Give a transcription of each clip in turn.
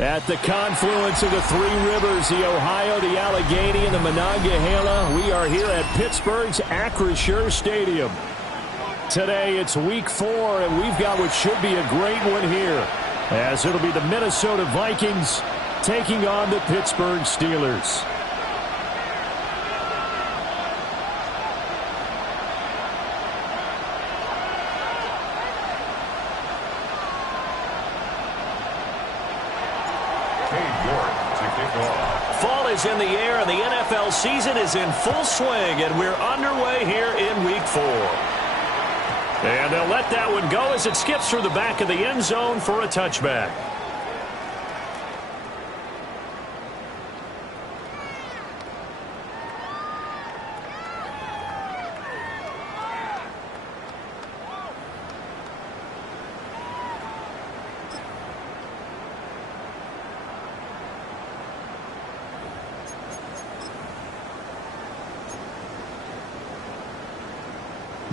At the confluence of the three rivers, the Ohio, the Allegheny, and the Monongahela, we are here at Pittsburgh's Acrisure Stadium. Today it's week 4, and we've got what should be a great one here, as it'll be the Minnesota Vikings taking on the Pittsburgh Steelers. Fall is in the air, and the NFL season is in full swing, and we're underway here in week 4. And they'll let that one go as it skips through the back of the end zone for a touchback.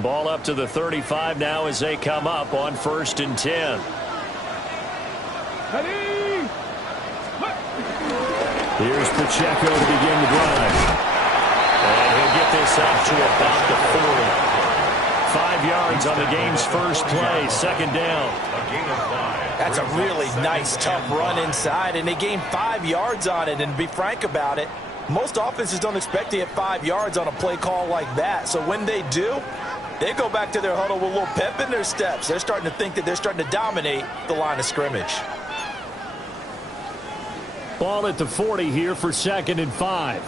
Ball up to the 35 now as they come up on 1st and 10. Here's Pacheco to begin the drive. And he'll get this up to about the 40. 5 yards on the game's first play, 2nd down. That's a really nice, tough run inside, and they gained 5 yards on it. And to be frank about it, most offenses don't expect to get 5 yards on a play call like that. So when they do, they go back to their huddle with a little pep in their steps. They're starting to think that they're starting to dominate the line of scrimmage. Ball at the 40 here for 2nd and 5.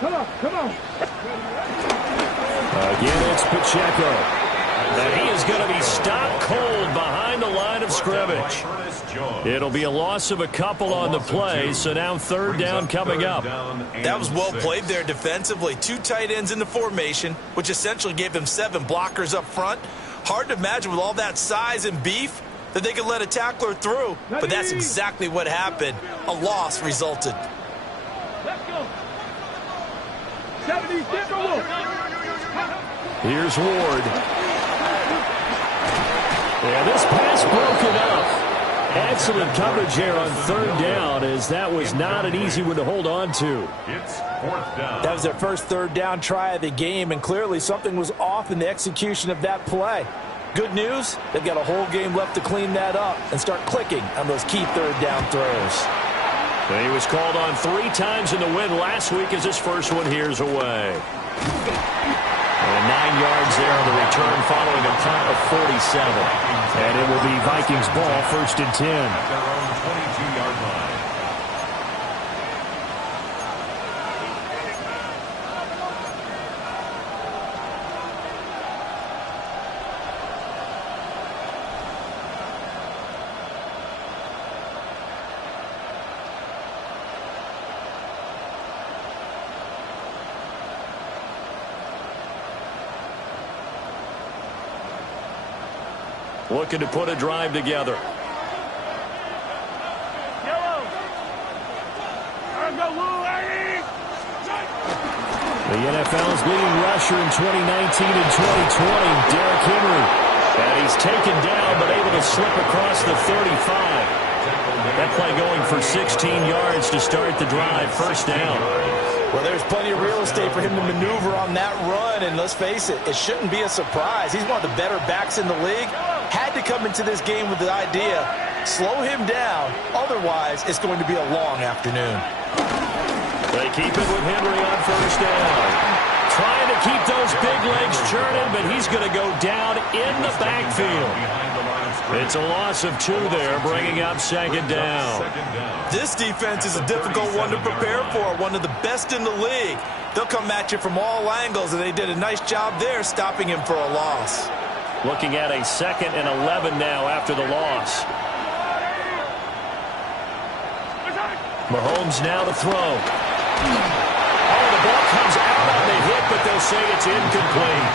Come on. Again, it's Pacheco. And he is going to be stopped cold behind the line of scrimmage. It'll be a loss of a couple on the play, so now 3rd down coming up. That was well played there defensively. 2 tight ends in the formation, which essentially gave them 7 blockers up front. Hard to imagine with all that size and beef that they could let a tackler through, but that's exactly what happened. A loss resulted. Let's go. 70, Here's Ward. And this pass broken up. Excellent coverage here on 3rd down, as that was not an easy one to hold on to. It's 4th down. That was their first 3rd down try of the game, and clearly something was off in the execution of that play. Good news, they've got a whole game left to clean that up and start clicking on those key 3rd down throws. He was called on 3 times in the win last week as his first one here's away. And 9 yards there on the return following a punt of 47. And it will be Vikings ball, 1st and 10. At their own 22-yard line. Looking to put a drive together. The NFL's leading rusher in 2019 and 2020, Derrick Henry. And he's taken down but able to slip across the 35. That play going for 16 yards to start the drive, 1st down. Well, there's plenty of real estate for him to maneuver on that run, and let's face it, it shouldn't be a surprise. He's one of the better backs in the league. Had to come into this game with the idea, slow him down, otherwise it's going to be a long afternoon. They keep it with Henry on 1st down. Trying to keep those big legs churning, but he's going to go down in the backfield. It's a loss of 2 there, bringing up 2nd down. This defense is a difficult one to prepare for, one of the best in the league. They'll come at you from all angles, and they did a nice job there stopping him for a loss. Looking at a 2nd and 11 now after the loss. Mahomes now to throw. Oh, the ball comes out on the hit, but they'll say it's incomplete.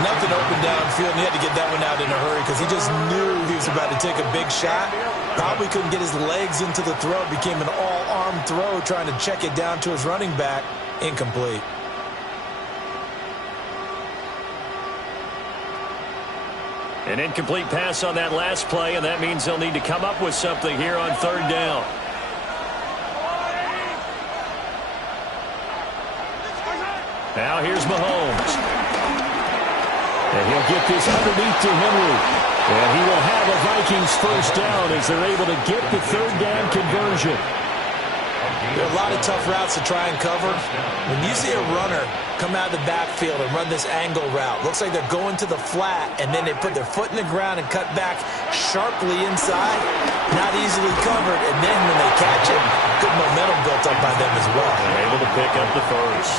Nothing open downfield, and he had to get that one out in a hurry because he just knew he was about to take a big shot. Probably couldn't get his legs into the throw. Became an all-arm throw trying to check it down to his running back. Incomplete. An incomplete pass on that last play, and that means they'll need to come up with something here on third down. Now here's Mahomes. And he'll get this underneath to Henry. And he will have a Vikings first down as they're able to get the third down conversion. There are a lot of tough routes to try and cover. When you see a runner come out of the backfield and run this angle route, looks like they're going to the flat, and then they put their foot in the ground and cut back sharply inside. Not easily covered, and then when they catch it, good momentum built up by them as well. They're able to pick up the first.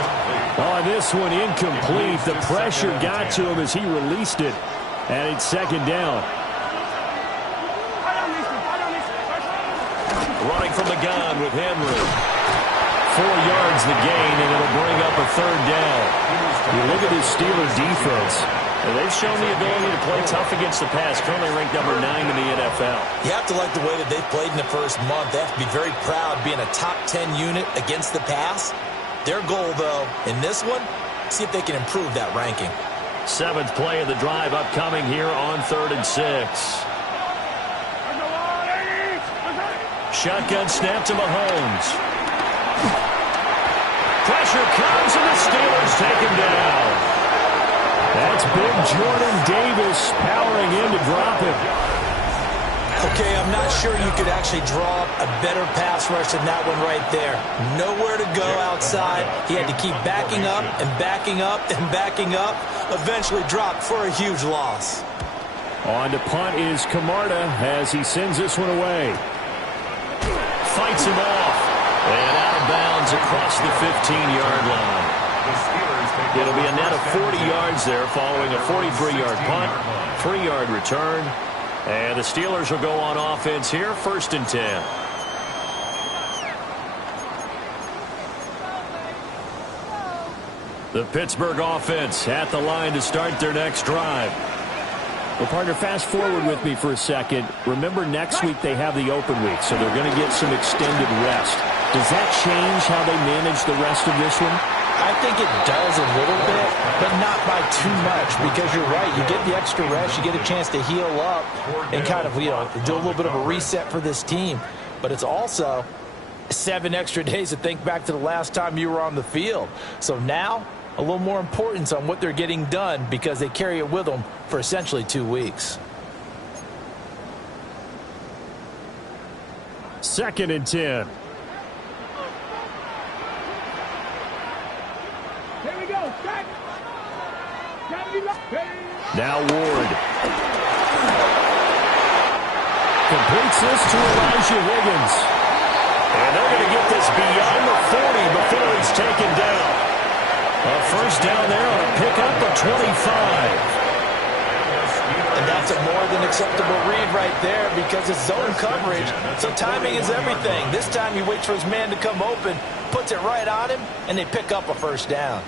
On this one, incomplete. The pressure got to him as he released it, and it's second down. Running from the gun with Henry. 4 yards the gain, and it'll bring up a third down. You look at this Steelers defense, and they've shown the ability to play tough against the pass, currently ranked number 9 in the NFL. You have to like the way that they've played in the first month. They have to be very proud being a top 10 unit against the pass. Their goal, though, in this one, see if they can improve that ranking. 7th play of the drive upcoming here on 3rd and 6. Shotgun snap to Mahomes. Pressure comes, and the Steelers take him down. That's big Jordan Davis powering in to drop him. Okay, I'm not sure you could actually draw a better pass rush than that one right there. Nowhere to go outside. He had to keep backing up and backing up and backing up. Eventually dropped for a huge loss. On to punt is Camarda as he sends this one away. Fights him off. And out of bounds across the 15-yard line. It'll be a net of 40 yards there following a 43-yard punt, 3-yard return. And the Steelers will go on offense here, 1st and 10. The Pittsburgh offense at the line to start their next drive. Well, partner, fast forward with me for a second. Remember, next week they have the open week, so they're going to get some extended rest. Does that change how they manage the rest of this one? I think it does a little bit, but not by too much, because you're right. You get the extra rest, you get a chance to heal up and kind of, do a little bit of a reset for this team. But it's also 7 extra days to think back to the last time you were on the field. So now, a little more importance on what they're getting done because they carry it with them for essentially 2 weeks. 2nd and 10. Here we go. Now Ward. Completes this to Elijah Higgins. And they're going to get this beyond the 40 before it's taken down. A first down there on a pickup of 25. And that's a more than acceptable read right there because it's zone coverage, so timing is everything. This time he waits for his man to come open, puts it right on him, and they pick up a first down.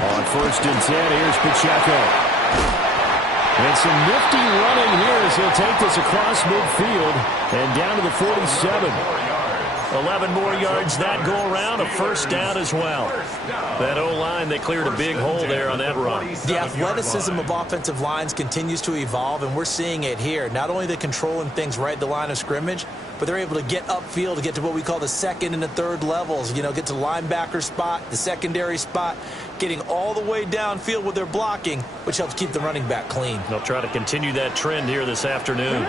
On 1st and 10, here's Pacheco. And some nifty running here as he'll take this across midfield and down to the 47. 11 more yards that go around, a first down as well. That O-line, they cleared a big hole there on that run. The athleticism of offensive lines continues to evolve, and we're seeing it here. Not only are they controlling things right at the line of scrimmage, but they're able to get upfield to get to what we call the 2nd and the 3rd levels. Get to the linebacker spot, the secondary spot, getting all the way downfield with their blocking, which helps keep the running back clean. They'll try to continue that trend here this afternoon.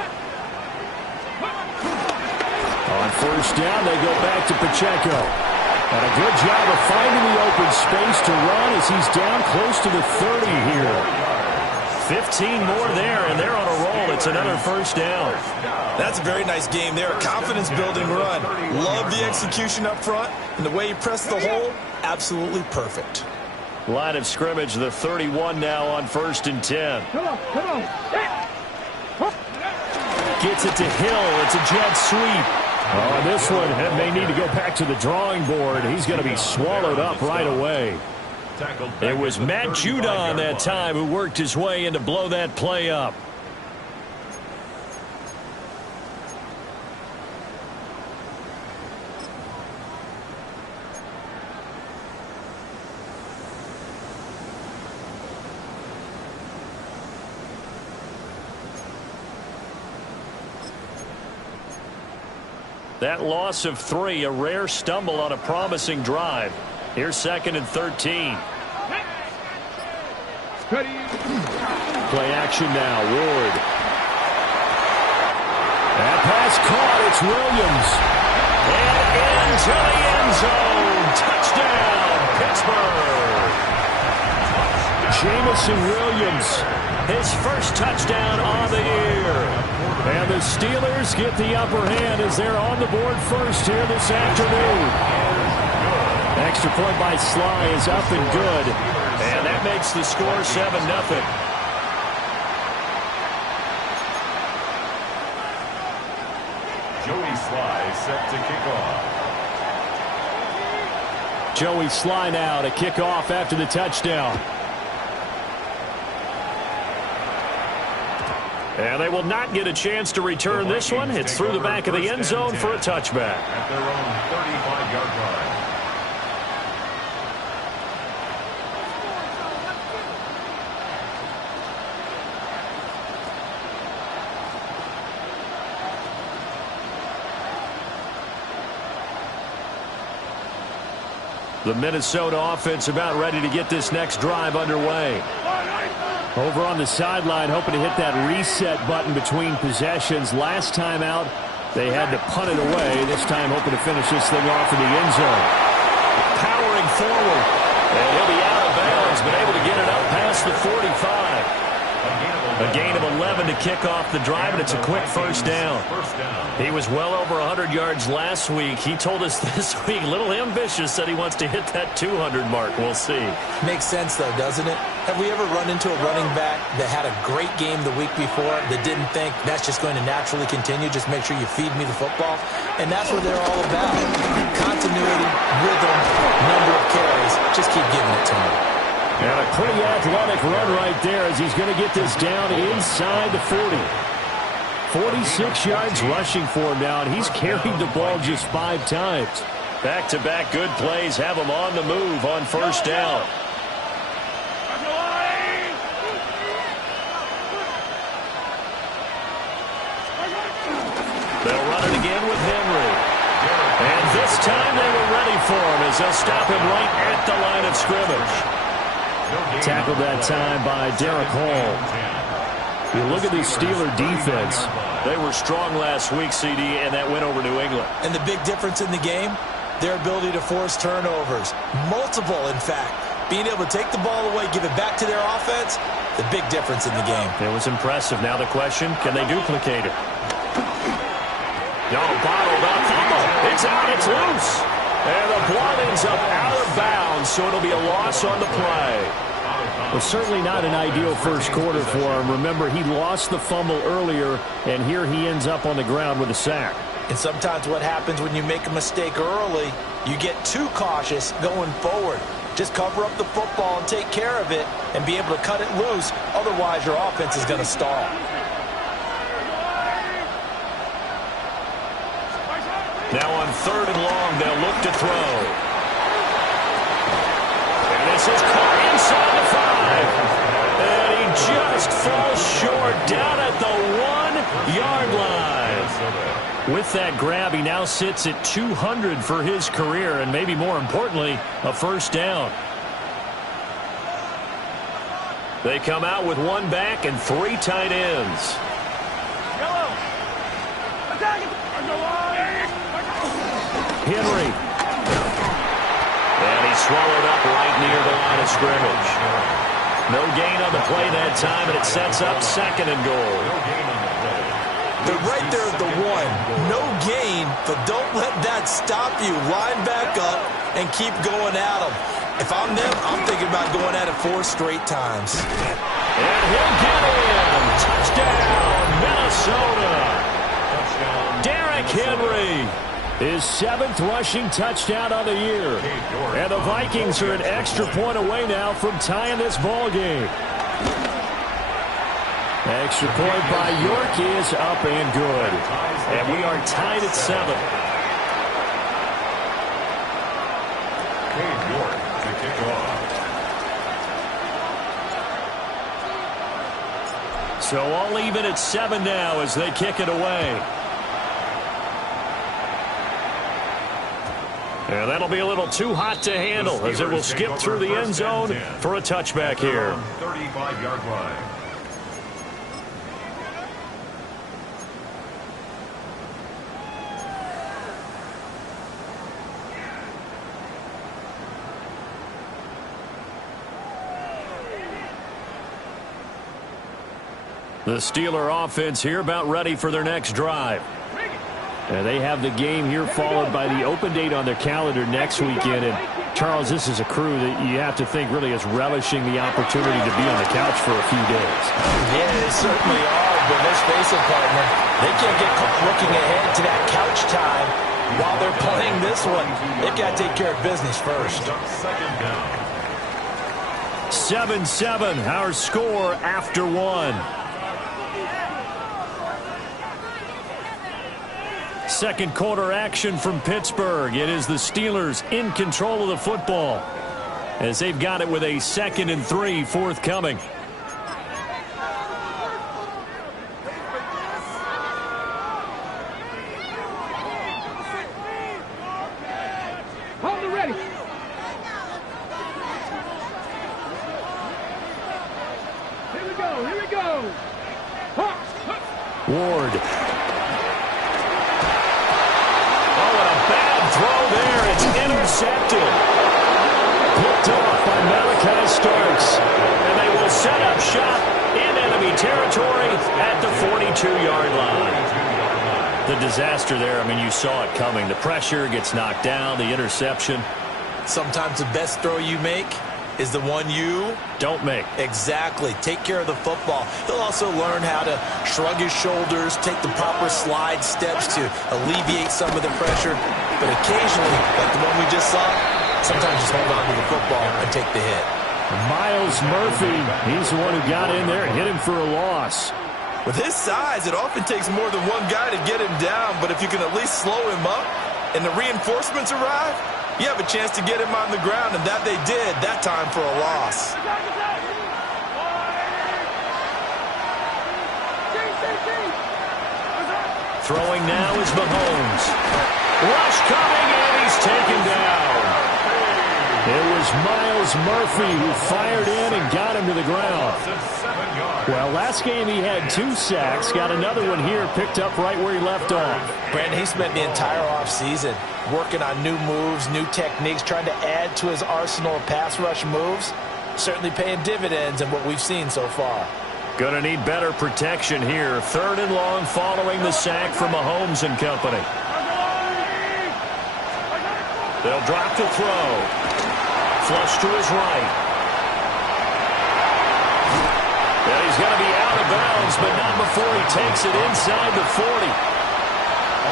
On 1st down, they go back to Pacheco. And a good job of finding the open space to run as he's down close to the 30 here. 15 more there, and they're on a roll. It's another first down. That's a very nice game there. A confidence-building run. Love the execution up front, and the way he pressed the hole, absolutely perfect. Line of scrimmage, the 31 now on 1st and 10. Come on. Gets it to Hill. It's a jet sweep. Oh, this one may need to go back to the drawing board. He's going to be swallowed up right away. It was Matt Judon that time who worked his way in to blow that play up. That loss of 3, a rare stumble on a promising drive. Here's 2nd and 13. Play action now. Ward. That pass caught. It's Williams. And into the end zone. Touchdown, Pittsburgh. Jamison Williams, his first touchdown on the year. And the Steelers get the upper hand as they're on the board first here this afternoon. Extra point by Sly is up and good. And that makes the score 7-0. Joey Sly set to kick off. Joey Sly now to kick off after the touchdown. And they will not get a chance to return this one. It's through the back of the end zone for a touchback. At their own 35-yard line. The Minnesota offense about ready to get this next drive underway. Over on the sideline, hoping to hit that reset button between possessions. Last time out, they had to punt it away. This time, hoping to finish this thing off in the end zone. Powering forward. And he'll be out of bounds, but able to get it up past the 45. A gain of 11 to kick off the drive, and it's a quick first down. He was well over 100 yards last week. He told us this week, a little ambitious, said he wants to hit that 200 mark. We'll see. Makes sense, though, doesn't it? Have we ever run into a running back that had a great game the week before that didn't think that's just going to naturally continue? Just make sure you feed me the football. And that's what they're all about. Continuity, rhythm, number of carries. Just keep giving it to him. And a pretty athletic run right there as he's going to get this down inside the 40. 46 yards rushing for him now, and he's carried the ball just 5 times. Back-to-back good plays have him on the move on first down. They'll run it again with Henry. And this time they were ready for him as they'll stop him right at the line of scrimmage. Tackled that time by Derek Hall. You look at the Steeler defense. They were strong last week, CD, and that went over New England. And the big difference in the game, their ability to force turnovers. Multiple, in fact. Being able to take the ball away, give it back to their offense, the big difference in the game. It was impressive. Now the question, can they duplicate it? No, bottled up. It's out. It's loose. And the ball ends up out of bounds, so it'll be a loss on the play. Well, certainly not an ideal first quarter for him. Remember, he lost the fumble earlier, and here he ends up on the ground with a sack. And sometimes what happens when you make a mistake early, you get too cautious going forward. Just cover up the football and take care of it and be able to cut it loose. Otherwise, your offense is going to stall. Now on 3rd and long, they'll look to throw. And this is caught inside the 5. And he just falls short down at the 1-yard line. With that grab, he now sits at 200 for his career, and maybe more importantly, a first down. They come out with 1 back and 3 tight ends. Henry. And he's swallowed up right near the line of scrimmage. No gain on the play that time, and it sets up 2nd and goal. They're right there at the 1. No gain, but don't let that stop you. Line back up and keep going at them. If I'm them, I'm thinking about going at it 4 straight times. And he'll get in. Touchdown, Minnesota. Derrick Henry. His 7th rushing touchdown of the year. And the Vikings are an extra point away now from tying this ball game. Extra point by York is up and good. And we are tied at 7. York to kick off. So all even at 7 now as they kick it away. And that'll be a little too hot to handle as it will skip through the end zone for a touchback here. 35-yard line. The Steeler offense here about ready for their next drive. And they have the game here followed by the open date on their calendar next weekend. And Charles, this is a crew that you have to think really is relishing the opportunity to be on the couch for a few days. Yeah, they certainly are, but let's face it, partner. They can't get caught looking ahead to that couch time while they're playing this one. They've got to take care of business first. 7-7, our score after one. Second quarter action from Pittsburgh. It is the Steelers in control of the football as they've got it with a 2nd and 3 forthcoming. Hold it ready. Here we go. Here we go. Ward. Throw there, it's intercepted. Picked off by Malachi Starks. And they will set up shop in enemy territory at the 42-yard line. The disaster there, I mean, you saw it coming. The pressure gets knocked down, the interception. Sometimes the best throw you make is the one you don't make. Exactly. Take care of the football. He'll also learn how to shrug his shoulders, take the proper slide steps to alleviate some of the pressure. But occasionally, like the one we just saw, sometimes just hold on to the football and take the hit. Miles Murphy, he's the one who got in there and hit him for a loss. With his size, it often takes more than one guy to get him down, but if you can at least slow him up and the reinforcements arrive, you have a chance to get him on the ground, and that they did, that time for a loss. Throwing now is Mahomes. Rush coming, and he's taken down. It was Miles Murphy who fired in and got him to the ground. Well, last game he had 2 sacks. Got another one here, picked up right where he left off. Brandon, he spent the entire offseason working on new moves, new techniques, trying to add to his arsenal of pass rush moves. Certainly paying dividends in what we've seen so far. Going to need better protection here. 3rd and long following the sack from Mahomes and company. They'll drop to throw. Flush to his right. And he's going to be out of bounds, but not before he takes it inside the 40.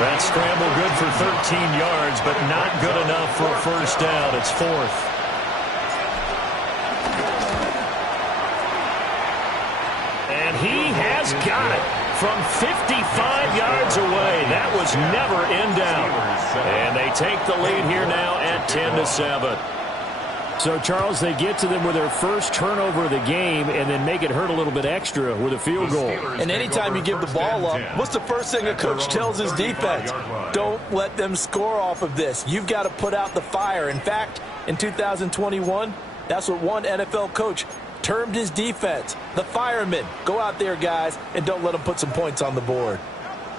That scramble good for 13 yards, but not good enough for a first down. It's 4th. And he has got it from 55 yards away. That was never in doubt. And they take the lead here now at 10-7. So, Charles, they get to them with their first turnover of the game and then make it hurt a little bit extra with a field goal. And anytime you give the ball up, what's the first thing a coach tells his defense? Don't let them score off of this. You've got to put out the fire. In fact, in 2021, that's what one NFL coach termed his defense, the firemen. Go out there, guys, and don't let them put some points on the board.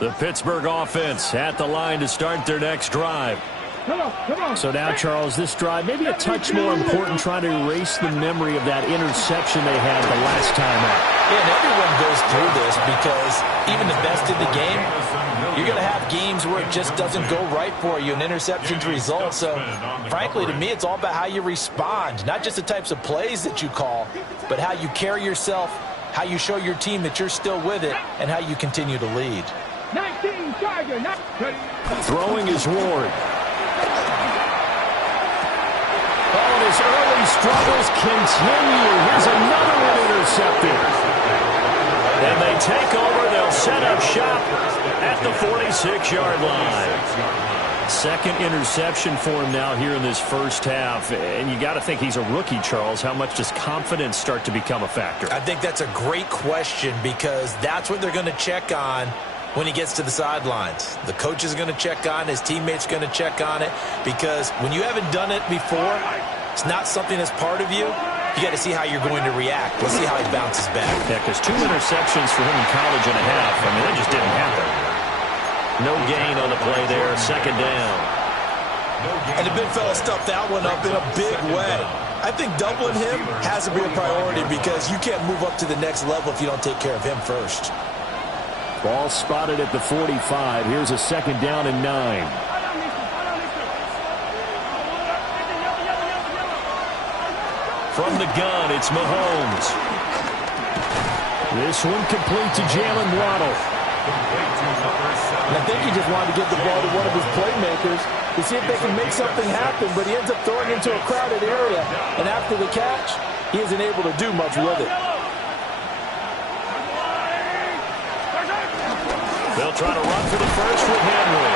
The Pittsburgh offense at the line to start their next drive. Come on. So now, Charles, this drive maybe a touch more important, trying to erase the memory of that interception they had the last time out. Yeah, and everyone goes through this because even the best in the game, you're going to have games where it just doesn't go right for you, and interceptions result. So, frankly, to me, it's all about how you respond, not just the types of plays that you call, but how you carry yourself, how you show your team that you're still with it, and how you continue to lead. 19 Tiger. Throwing is Ward. Oh, and his early struggles continue. Here's another one intercepted. And they take over. They'll set up shop at the 46-yard line. Second interception for him now here in this first half. And you got to think he's a rookie, Charles. How much does confidence start to become a factor? I think that's a great question because that's what they're going to check on when he gets to the sidelines. The coach is going to check on it. His teammates are going to check on it, because when you haven't done it before, it's not something that's part of you. You got to see how you're going to react. Let's see how he bounces back. Yeah, because 2 interceptions for him in college and a half. I mean, that just didn't happen. No gain on the play there. Second down. And the big fella stuffed that one up in a big way. I think doubling him has to be a priority, because you can't move up to the next level if you don't take care of him first. Ball spotted at the 45. Here's a second down and 9. From the gun, it's Mahomes. This one complete to Jalen Waddle. And I think he just wanted to get the ball to one of his playmakers to see if they can make something happen, but he ends up throwing into a crowded area. And after the catch, he isn't able to do much with it. They'll try to run for the first with Henry.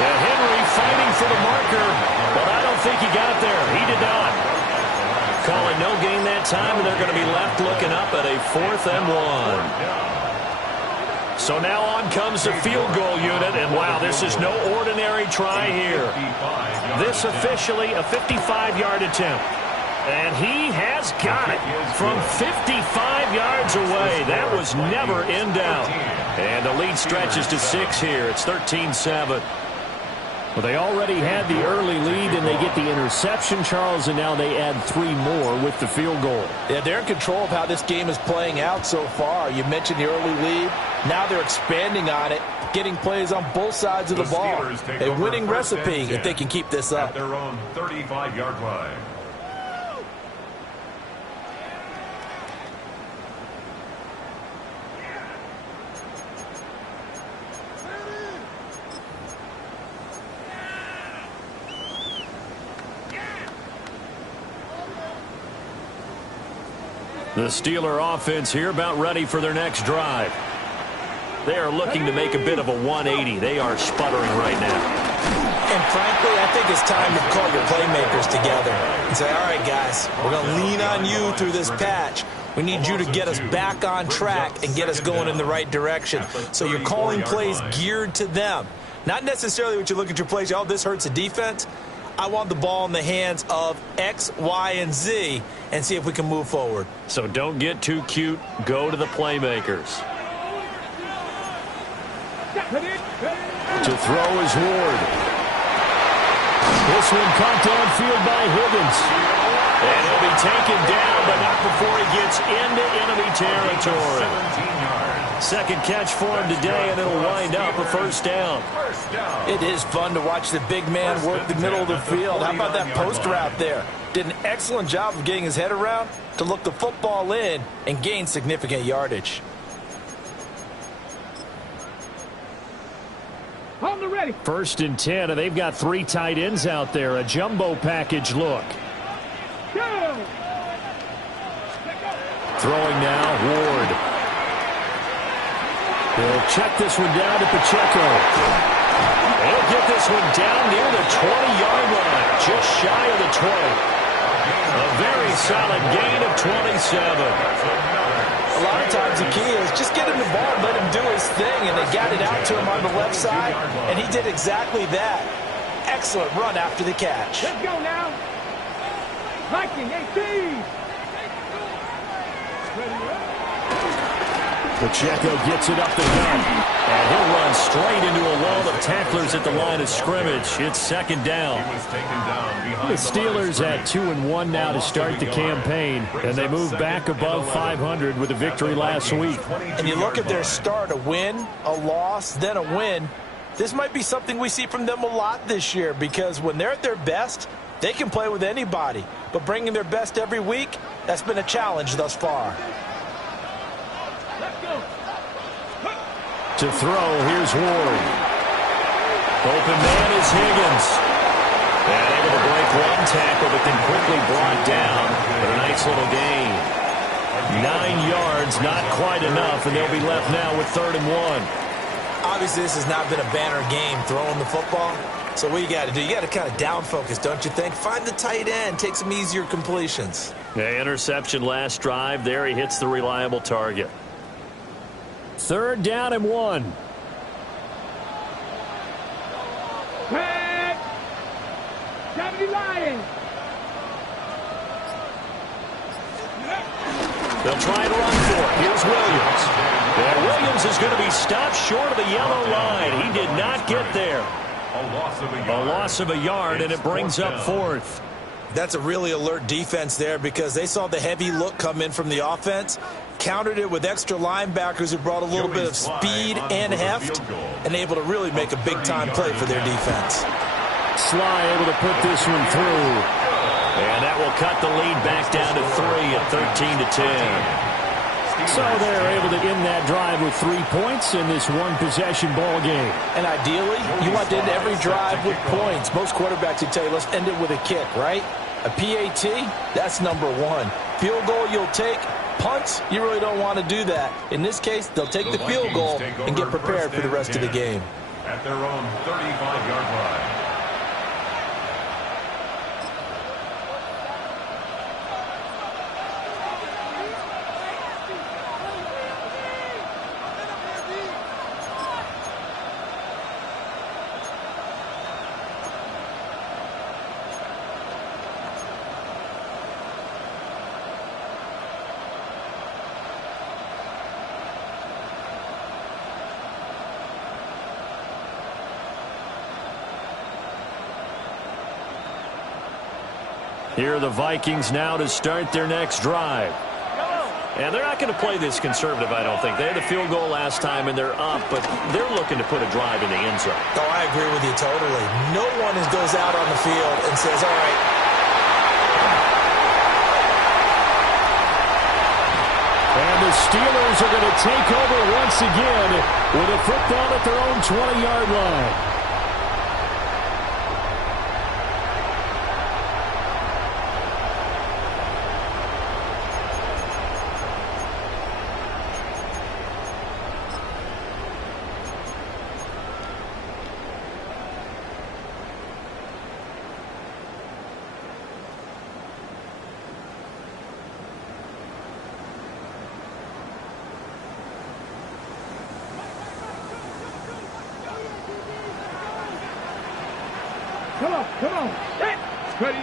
Yeah, Henry fighting for the marker, but I don't think he got there. He did not. Calling no gain that time, and they're going to be left looking up at a 4th and 1. So now on comes the field goal unit, and wow, this is no ordinary try here. This officially a 55-yard attempt. And he has got it from 55 yards away. That was never in doubt. And the lead stretches to 6 here. It's 13-7. Well, they already had the early lead, and they get the interception, Charles, and now they add 3 more with the field goal. Yeah, they're in control of how this game is playing out so far. You mentioned the early lead. Now they're expanding on it, getting plays on both sides of the ball. A winning recipe if they can keep this up. At their own 35-yard line. The Steeler offense here about ready for their next drive. They are looking to make a bit of a 180. They are sputtering right now. And frankly, I think it's time to call your playmakers together and say, all right, guys, we're going to lean on you through this patch. We need you to get us back on track and get us going in the right direction. So you're calling plays geared to them. Not necessarily what you look at your plays, oh, this hurts the defense. I want the ball in the hands of X, Y, and Z and see if we can move forward. So don't get too cute. Go to the playmakers. To throw is Ward. This one caught downfield by Higgins. And he'll be taken down, but not before he gets into enemy territory. Second catch for him today, and it'll wind up a first down. It is fun to watch the big man work the middle of the field. How about that post route there? Did an excellent job of getting his head around to look the football in and gain significant yardage. Hold the ready. 1st and 10, and they've got 3 tight ends out there. A jumbo package look. Go. Throwing now, Ward. He'll check this one down to Pacheco. He'll get this one down near the 20-yard line, just shy of the 20. A very solid gain of 27. A lot of times the key is just get him the ball, let him do his thing, and they got it out to him on the left side, and he did exactly that. Excellent run after the catch. Let's go now. Viking 18. Pacheco gets it up the gut, and he'll run straight into a wall of tacklers at the line of scrimmage. It's second down. The Steelers at 2-1 now to start the campaign, and they move back above 500 with a victory last week. And you look at their start, a win, a loss, then a win. This might be something we see from them a lot this year, because when they're at their best, they can play with anybody. But bringing their best every week, that's been a challenge thus far. To throw, here's Ward. Open man is Higgins. And able to break one tackle, but then quickly brought down for a nice little gain. 9 yards, not quite enough, and they'll be left now with 3rd and 1. Obviously, this has not been a banner game throwing the football. So what you got to do, you got to kind of down focus, don't you think? Find the tight end, take some easier completions. Yeah, interception last drive. There he hits the reliable target. 3rd down and 1. Head. 70 Lions. They'll try to run for it. Here's Williams. And Williams is going to be stopped short of the yellow line. He did not get there. A loss of a yard, and it brings up fourth. That's a really alert defense there because they saw the heavy look come in from the offense, countered it with extra linebackers who brought a little bit of speed and heft, and able to really make a big-time play for their defense. Sly able to put this one through. And that will cut the lead back down to 3 at 13-10. So they're able to end that drive with 3 points in this one-possession ball game. And ideally, you want to end every drive with points. Most quarterbacks would tell you, let's end it with a kick, right? A PAT, that's number one. Field goal you'll take. Punts, you really don't want to do that. In this case, they'll take the field goal and get prepared for the rest of the game. At their own 35-yard line. Here are the Vikings now to start their next drive. And they're not going to play this conservative, I don't think. They had the field goal last time, and they're up, but they're looking to put a drive in the end zone. Oh, I agree with you totally. No one goes out on the field and says, all right. And the Steelers are going to take over once again with a football at their own 20-yard line. Come on. Ready.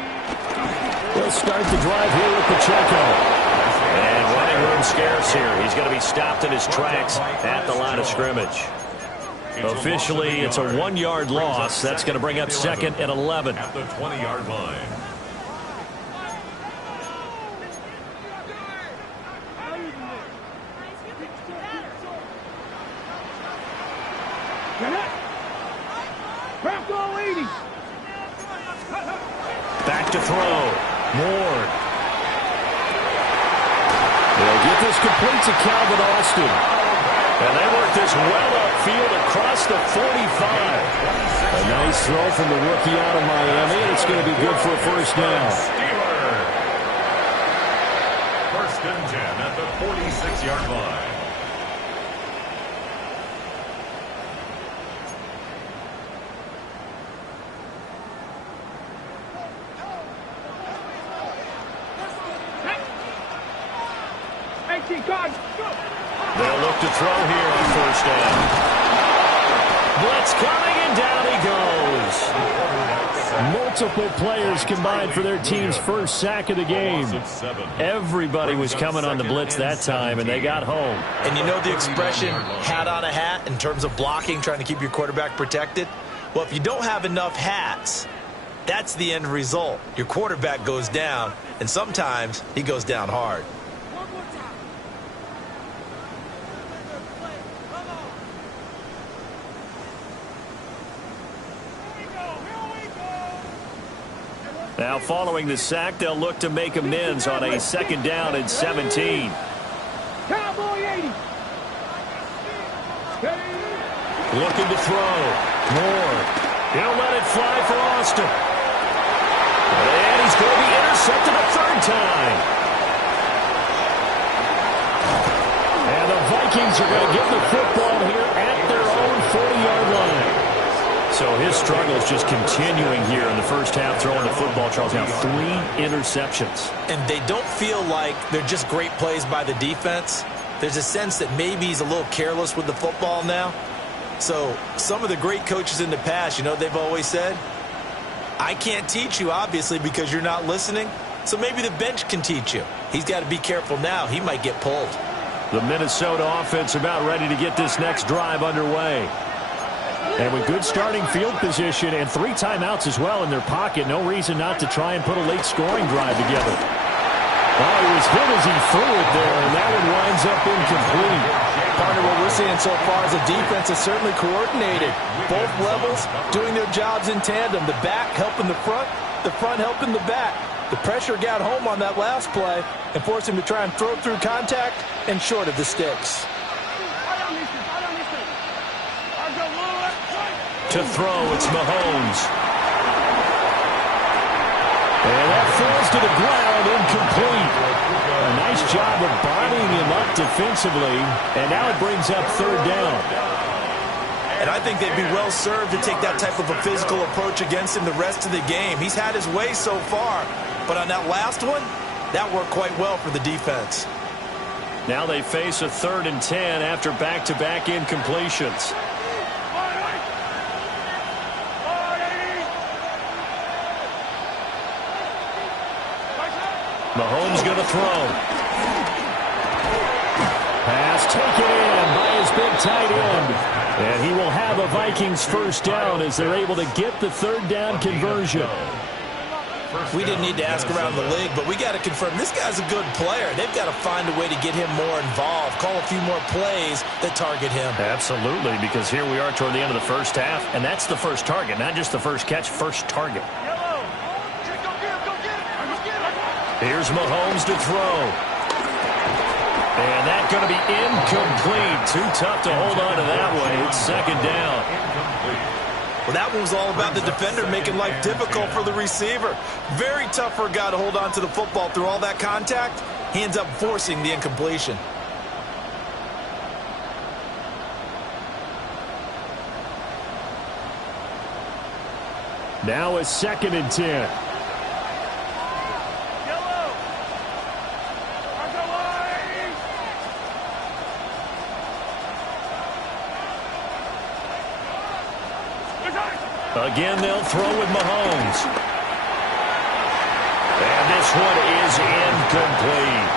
They'll start the drive here with Pacheco. And running room scarce here. He's going to be stopped in his tracks at the line of scrimmage. Officially, it's a 1-yard loss. That's going to bring up second and 11. At the 20-yard line. Back to throw. Moore. They'll get this complete to Calvin Austin. And they work this well upfield across the 45. A nice throw from the rookie out of Miami, and it's going to be good for a first down. First and 10 at the 46-yard line. They'll look to throw here on first down. Blitz coming, and down he goes. Multiple players combined for their team's first sack of the game. Everybody was coming on the blitz that time, and they got home. And you know the expression, hat on a hat, in terms of blocking, trying to keep your quarterback protected? Well, if you don't have enough hats, that's the end result. Your quarterback goes down, and sometimes he goes down hard. Now, following the sack, they'll look to make amends on a second down and 17. Cowboy 80. Looking to throw. Moore. He'll let it fly for Austin. And he's going to be intercepted a third time. And the Vikings are going to get the football here at their own 40-yard line. So his struggle is just continuing here in the first half, throwing the football. Charles, now 3 interceptions. And they don't feel like they're just great plays by the defense. There's a sense that maybe he's a little careless with the football now. So some of the great coaches in the past, you know, they've always said, I can't teach you, obviously, because you're not listening. So maybe the bench can teach you. He's got to be careful now. He might get pulled. The Minnesota offense about ready to get this next drive underway. And with good starting field position and 3 timeouts as well in their pocket, no reason not to try and put a late scoring drive together. Oh, he was hit as he threw it there, and that one winds up incomplete. Partner, what we're seeing so far is the defense is certainly coordinated. Both levels doing their jobs in tandem. The back helping the front helping the back. The pressure got home on that last play and forced him to try and throw through contact and short of the sticks. To throw, it's Mahomes. And that falls to the ground, incomplete. A nice job of bodying him up defensively, and now it brings up 3rd down. And I think they'd be well served to take that type of a physical approach against him the rest of the game. He's had his way so far, but on that last one, that worked quite well for the defense. Now they face a 3rd and 10 after back-to-back incompletions. Mahomes going to throw. Pass taken in by his big tight end. And he will have a Vikings 1st down as they're able to get the 3rd down conversion. We didn't need to ask around the league, but we got to confirm this guy's a good player. They've got to find a way to get him more involved, call a few more plays that target him. Absolutely, because here we are toward the end of the first half, and that's the first target, not just the first catch, first target. Here's Mahomes to throw. And that's going to be incomplete. Too tough to hold on to that one. It's 2nd down. Well, that one was all about the defender making life difficult for the receiver. Very tough for a guy to hold on to the football through all that contact. He ends up forcing the incompletion. Now it's 2nd and 10. Again, they'll throw with Mahomes. And this one is incomplete.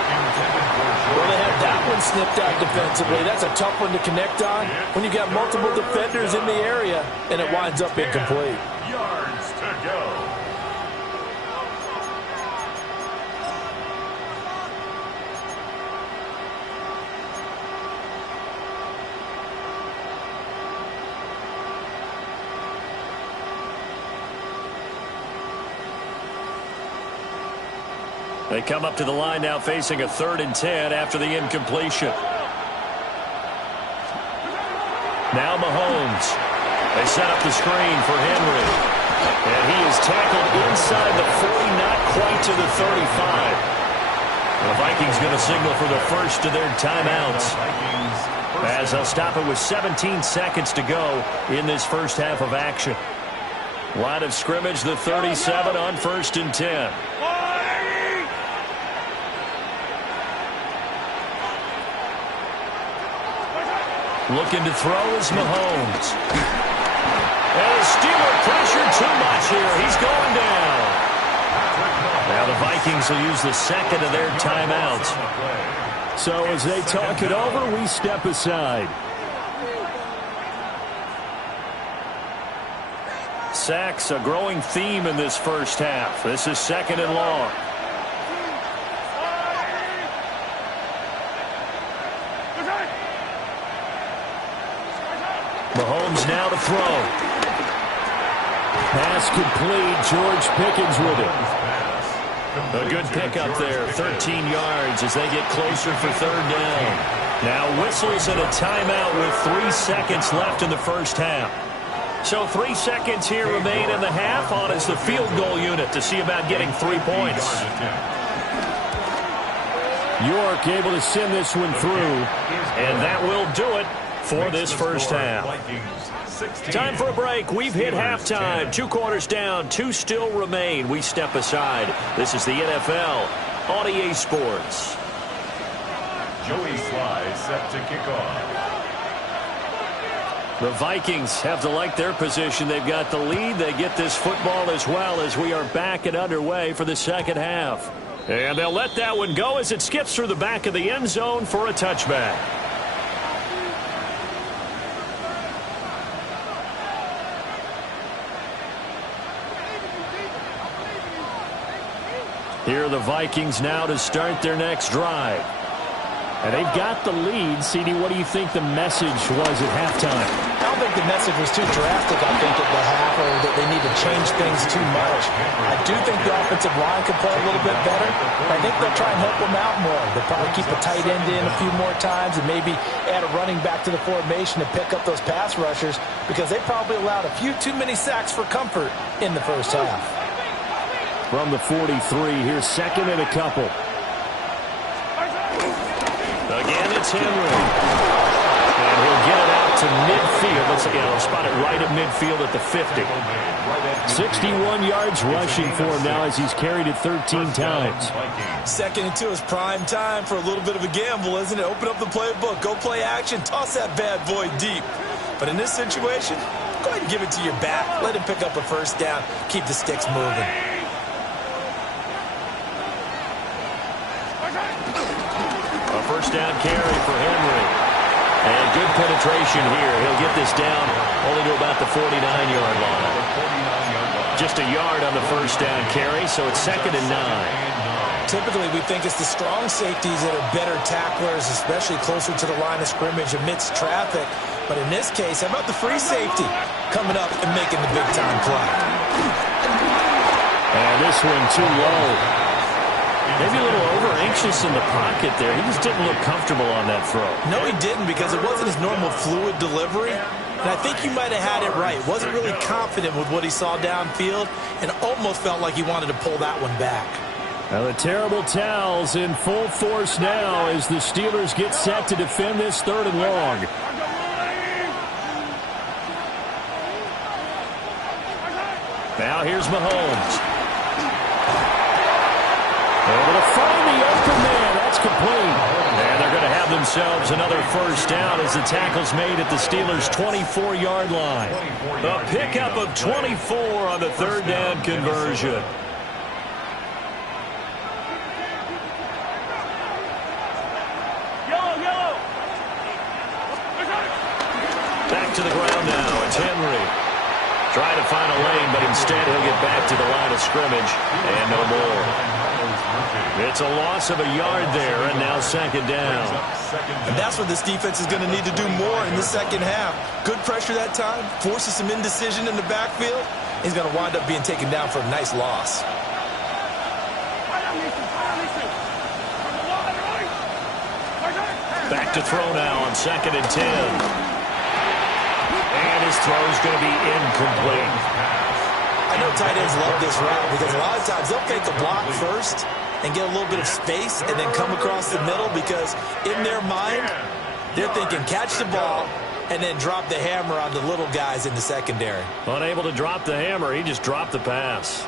Well, they have that one snipped out defensively. That's a tough one to connect on when you got multiple defenders in the area, and it winds up incomplete. Yards to go. They come up to the line now facing a 3rd and 10 after the incompletion. Now Mahomes. They set up the screen for Henry. And he is tackled inside the 40, not quite to the 35. The Vikings going to signal for the first of their timeouts, as they'll stop it with 17 seconds to go in this first half of action. Line of scrimmage, the 37 on 1st and 10. Looking to throw is Mahomes. And the Steeler pressure too much here. He's going down. Now the Vikings will use the 2nd of their timeouts. So as they talk it over, we step aside. Sacks, a growing theme in this first half. This is 2nd and long. Mahomes now to throw. Pass complete. George Pickens with it. A good pickup there. 13 yards as they get closer for 3rd down. Now whistles and a timeout with 3 seconds left in the first half. So 3 seconds here remain in the half. On is the field goal unit to see about getting 3 points. York able to send this one through. And that will do it for this first half. Time for a break. We've hit halftime. 2 quarters down, 2 still remain. We step aside. This is the NFL on EA Sports. Joey Sly set to kick off. The Vikings have to like their position. They've got the lead. They get this football as well as we are back and underway for the second half. And they'll let that one go as it skips through the back of the end zone for a touchback. Here are the Vikings now to start their next drive. And they've got the lead. CD, what do you think the message was at halftime? I don't think the message was too drastic, I think, at the half, or that they need to change things too much. I do think the offensive line could play a little bit better. I think they'll try and help them out more. They'll probably keep a tight end in a few more times and maybe add a running back to the formation to pick up those pass rushers, because they probably allowed a few too many sacks for comfort in the first half. From the 43, here's second and a couple. Again, it's Henry. And he'll get it out to midfield. Let's again, we'll spot it right at midfield at the 50. 61 yards rushing for him now as he's carried it 13 times. Second and 2 is prime time for a little bit of a gamble, isn't it? Open up the playbook, go play action, toss that bad boy deep. But in this situation, go ahead and give it to your back. Let him pick up a first down, keep the sticks moving. First down carry for Henry. And good penetration here. He'll get this down only to about the 49-yard line. Just a yard on the first down carry, so it's second and 9. Typically, we think it's the strong safeties that are better tacklers, especially closer to the line of scrimmage amidst traffic. But in this case, how about the free safety coming up and making the big-time play? And this one too low. Maybe a little over-anxious in the pocket there. He just didn't look comfortable on that throw. No, he didn't, because it wasn't his normal fluid delivery. And I think he might have had it right. Wasn't really confident with what he saw downfield and almost felt like he wanted to pull that one back. Now the terrible towels in full force now as the Steelers get set to defend this third and long. Now here's Mahomes. Able to find the open man. That's complete. And they're going to have themselves another first down as the tackle's made at the Steelers' 24-yard line. A pickup of 24 on the third down conversion. Back to the ground now. It's Henry. Trying to find a lane, but instead he'll get back to the line of scrimmage and no more. It's a loss of a yard there, and now second down. And that's what this defense is going to need to do more in the second half. Good pressure that time, forces some indecision in the backfield. He's going to wind up being taken down for a nice loss. Back to throw now on second and 10. And his throw is going to be incomplete. I know tight ends love this route because a lot of times they'll fake a block first and get a little bit of space and then come across the middle, because in their mind, they're thinking catch the ball and then drop the hammer on the little guys in the secondary. Unable to drop the hammer, he just dropped the pass.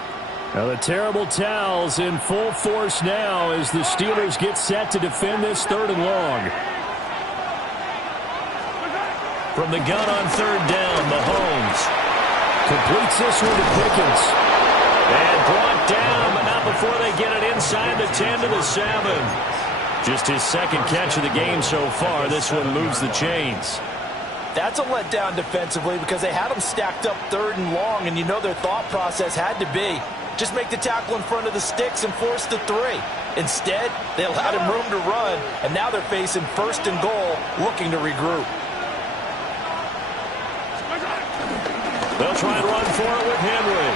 Now the terrible towels in full force now as the Steelers get set to defend this third and long. From the gun on third down, Mahomes completes this one to Pickens. And brought down, but not before they get it inside the 10 to the 7. Just his second catch of the game so far. This one moves the chains. That's a letdown defensively because they had them stacked up third and long, and you know their thought process had to be just make the tackle in front of the sticks and force the 3. Instead, they allowed him room to run, and now they're facing first and goal, looking to regroup. They'll try and run for it with Henry.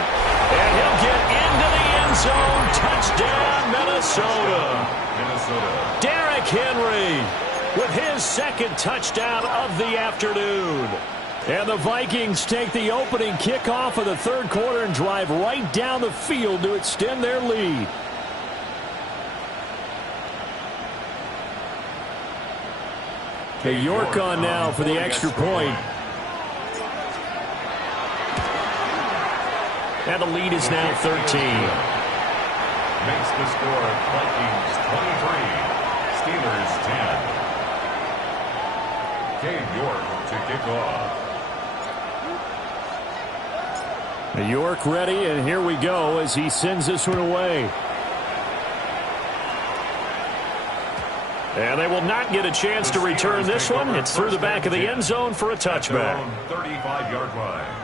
And he'll get into the end zone. Touchdown, Minnesota. Derrick Henry with his second touchdown of the afternoon. And the Vikings take the opening kickoff of the third quarter and drive right down the field to extend their lead. Okay, York on now for the extra point. And the lead is now 13. Makes the score Vikings 23, Steelers 10. Cade York to kick off. York ready, and here we go as he sends this one away. And they will not get a chance to return this one. It's through the back of the end zone for a touchback. 35-yard line.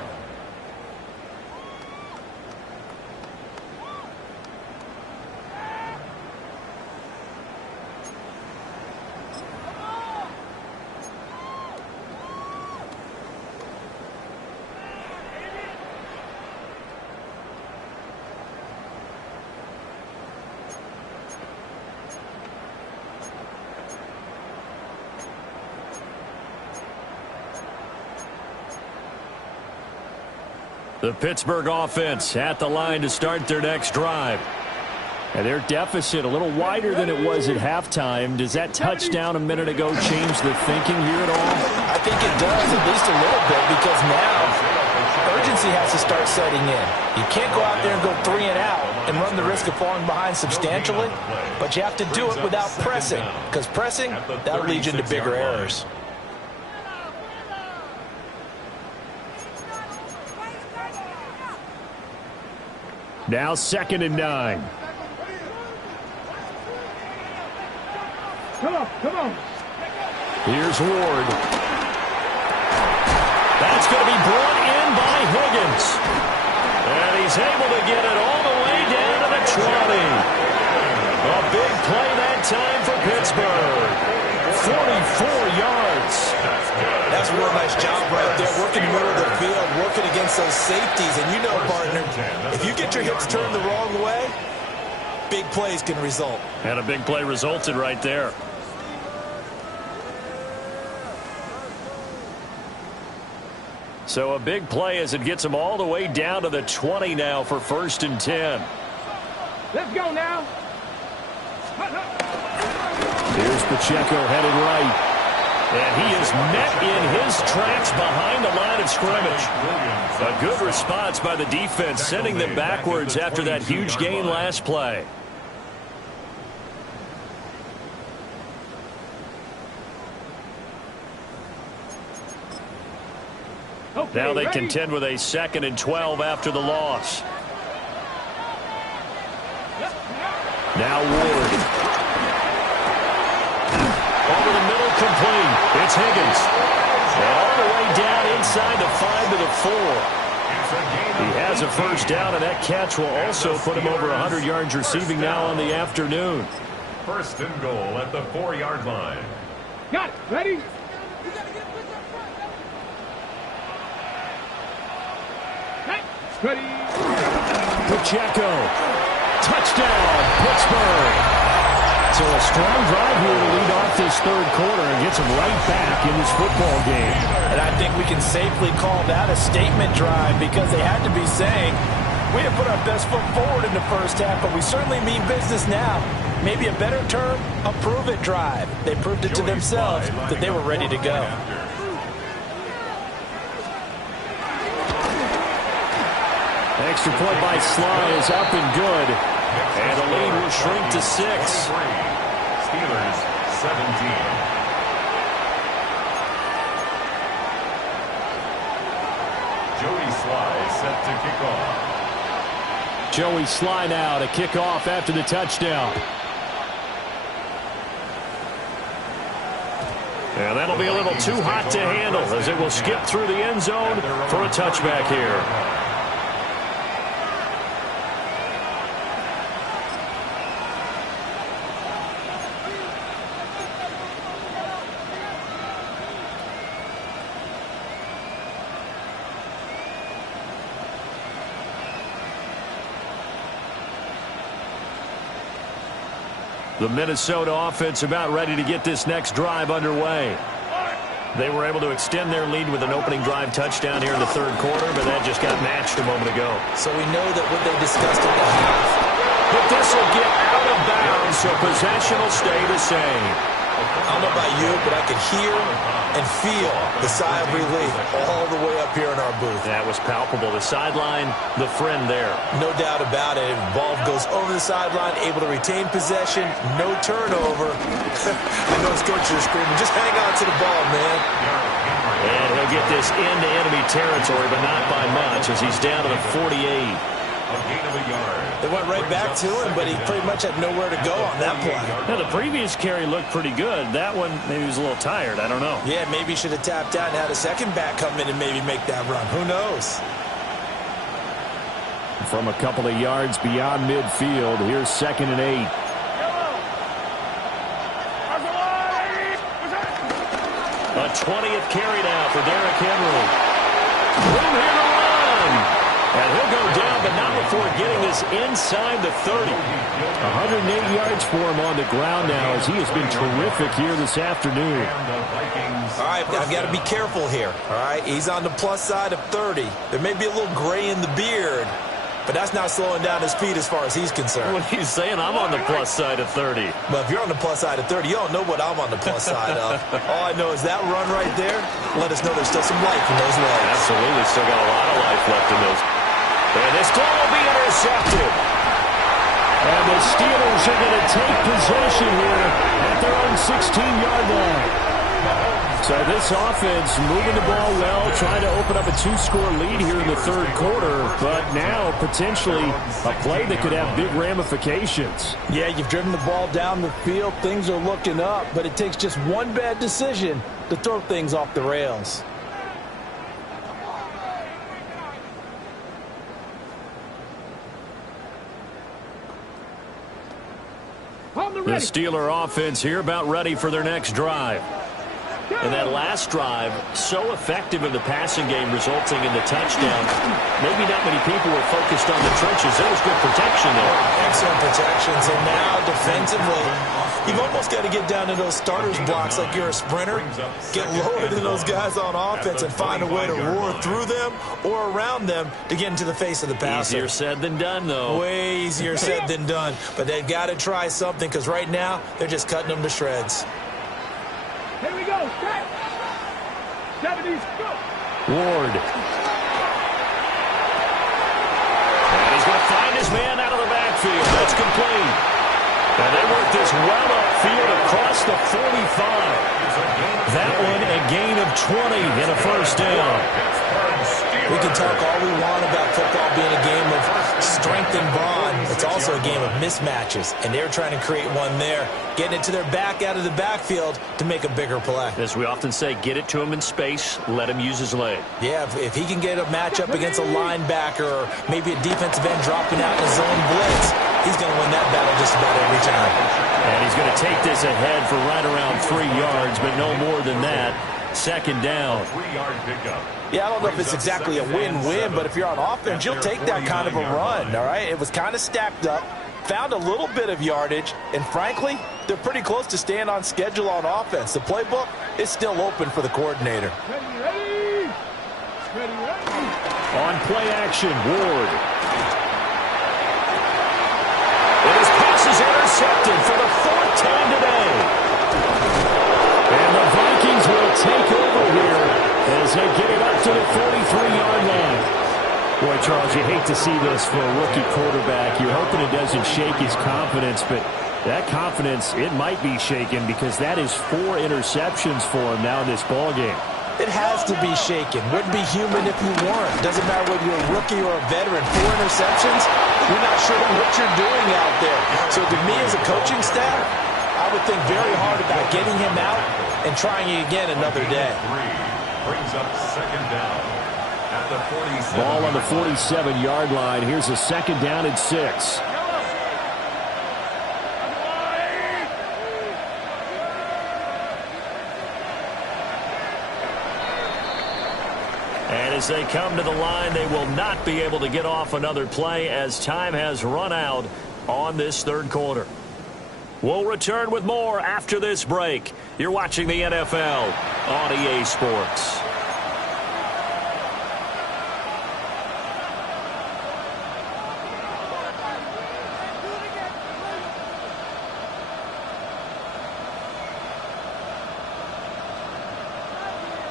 The Pittsburgh offense at the line to start their next drive. And their deficit a little wider than it was at halftime. Does that touchdown a minute ago change the thinking here at all? I think it does, at least a little bit, because now urgency has to start setting in. You can't go out there and go 3 and out and run the risk of falling behind substantially, but you have to do it without pressing, because pressing, that'll lead you into bigger errors. Now 2nd and 9. Come on. Here's Ward. That's going to be brought in by Higgins. And he's able to get it all the way down to the 20. A big play that time for Pittsburgh. 44 yards. That's a real nice job right there, working the middle of the field, working against those safeties. And you know, partner, if you get your hips turned the wrong way, big plays can result. And a big play resulted right there. So a big play as it gets them all the way down to the 20 now for 1st and 10. Let's go now. Here's Pacheco headed right. And he is met in his tracks behind the line of scrimmage. A good response by the defense, sending them backwards after that huge gain last play. Okay, Now they ready? contend with a 2nd and 12 after the loss. Now Ward. Over the middle, complete. It's Higgins. And all the way down inside the 5 to the 4. He has a first down, and that catch will also put him over 100 yards receiving now on the afternoon. 1st and goal at the 4-yard line. Got it. Ready? Ready. Pacheco. Touchdown, Pittsburgh. So a strong drive here to lead off this 3rd quarter and gets him right back in this football game. And I think we can safely call that a statement drive, because they had to be saying, we didn't put our best foot forward in the first half, but we certainly mean business now. Maybe a better term, a prove-it drive. They proved it to themselves that they were ready to go. Extra point by Sly is up and good. And the lead will shrink to 6. Steelers 17. Joey Sly set to kick off. Joey Sly now to kick off after the touchdown. And that'll be a little too hot to handle as it will skip through the end zone for a touchback here. The Minnesota offense about ready to get this next drive underway. They were able to extend their lead with an opening drive touchdown here in the 3rd quarter, but that just got matched a moment ago. So we know that what they discussed at the half. But this will get out of bounds, so possession will stay the same. I don't know about you, but I could hear and feel the sigh of relief all the way up here in our booth. That was palpable. The sideline, the friend there. No doubt about it. Ball goes over the sideline, able to retain possession, no turnover. I know it's coaches are screaming, just hang on to the ball, man. And he'll get this into enemy territory, but not by much, as he's down to the 48. A gain of a yard. They went right back to him, but he pretty much had nowhere to go on that play. Now, the previous carry looked pretty good. That one, maybe he was a little tired. I don't know. Yeah, maybe he should have tapped out and had a second back come in and maybe make that run. Who knows? From a couple of yards beyond midfield, here's 2nd and 8. A 20th carry now for Derrick Henry. Room here to run. And he'll go down, but not before getting this inside the 30. 108 yards for him on the ground now, as he has been terrific here this afternoon. All right, I've got to be careful here. All right, he's on the plus side of 30. There may be a little gray in the beard, but that's not slowing down his speed as far as he's concerned. What he's saying, I'm on the plus side of 30. But if you're on the plus side of 30, you don't know what I'm on the plus side of. All I know is that run right there, let us know there's still some life in those legs. Absolutely, still got a lot of life left in those. And this throw will be intercepted. And the Steelers are going to take possession here at their own 16-yard line. So this offense moving the ball well, trying to open up a 2-score lead here in the third quarter, but now potentially a play that could have big ramifications. Yeah, you've driven the ball down the field. Things are looking up, but it takes just one bad decision to throw things off the rails. The Steeler offense here about ready for their next drive. And that last drive, so effective in the passing game, resulting in the touchdown. Maybe not many people were focused on the trenches. There was good protection there. Excellent protection. So now, defensively, you've almost got to get down to those starters blocks like you're a sprinter. Get lower than those guys on offense and find a way to roar through them or around them to get into the face of the passer. Easier said than done, though. Way easier said than done. But they've got to try something, because right now, they're just cutting them to shreds. Here we go. Set. 70s. Go. Ward. And he's going to find his man out of the backfield. That's complete. And they work this well upfield across the 45. That one a gain of 20 and a first down. We can talk all we want about football being a game of strength and brawn. It's also a game of mismatches, and they're trying to create one there, getting it to their back out of the backfield to make a bigger play. As we often say, get it to him in space, let him use his leg. Yeah, if he can get a matchup against a linebacker or maybe a defensive end dropping out in a zone blitz, he's going to win that battle just about every time. And he's going to take this ahead for right around 3 yards, but no more than that. Second down. 3-yard pickup. Yeah, I don't know if it's exactly a win-win, but if you're on offense, you'll take that kind of a run, all right? It was kind of stacked up, found a little bit of yardage, and frankly, they're pretty close to staying on schedule on offense. The playbook is still open for the coordinator. Ready. On play action, Ward. And his pass is intercepted for the 4th time today. And the Vikings will take over here as they get it up to the 43-yard line. Boy, Charles, you hate to see this for a rookie quarterback. You're hoping it doesn't shake his confidence, but that confidence, it might be shaken, because that is 4 interceptions for him now in this ballgame. It has to be shaken. Wouldn't be human if you weren't. Doesn't matter whether you're a rookie or a veteran. 4 interceptions, you're not sure what you're doing out there. So to me as a coaching staff, I would think very hard about getting him out and trying it again another day. Brings up second down at the 47. Ball on the 47-yard line. Here's a second down and 6. And as they come to the line, they will not be able to get off another play as time has run out on this third quarter. We'll return with more after this break. You're watching the NFL on EA Sports.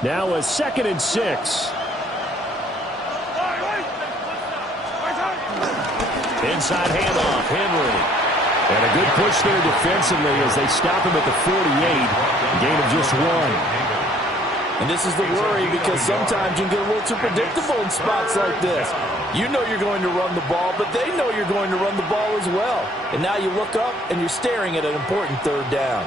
Now a 2nd and 6. Inside handoff, Henry. And a good push there defensively as they stop him at the 48. Gain of just 1. And this is the worry because sometimes you can get a little too predictable in spots like this. You know you're going to run the ball, but they know you're going to run the ball as well. And now you look up and you're staring at an important third down.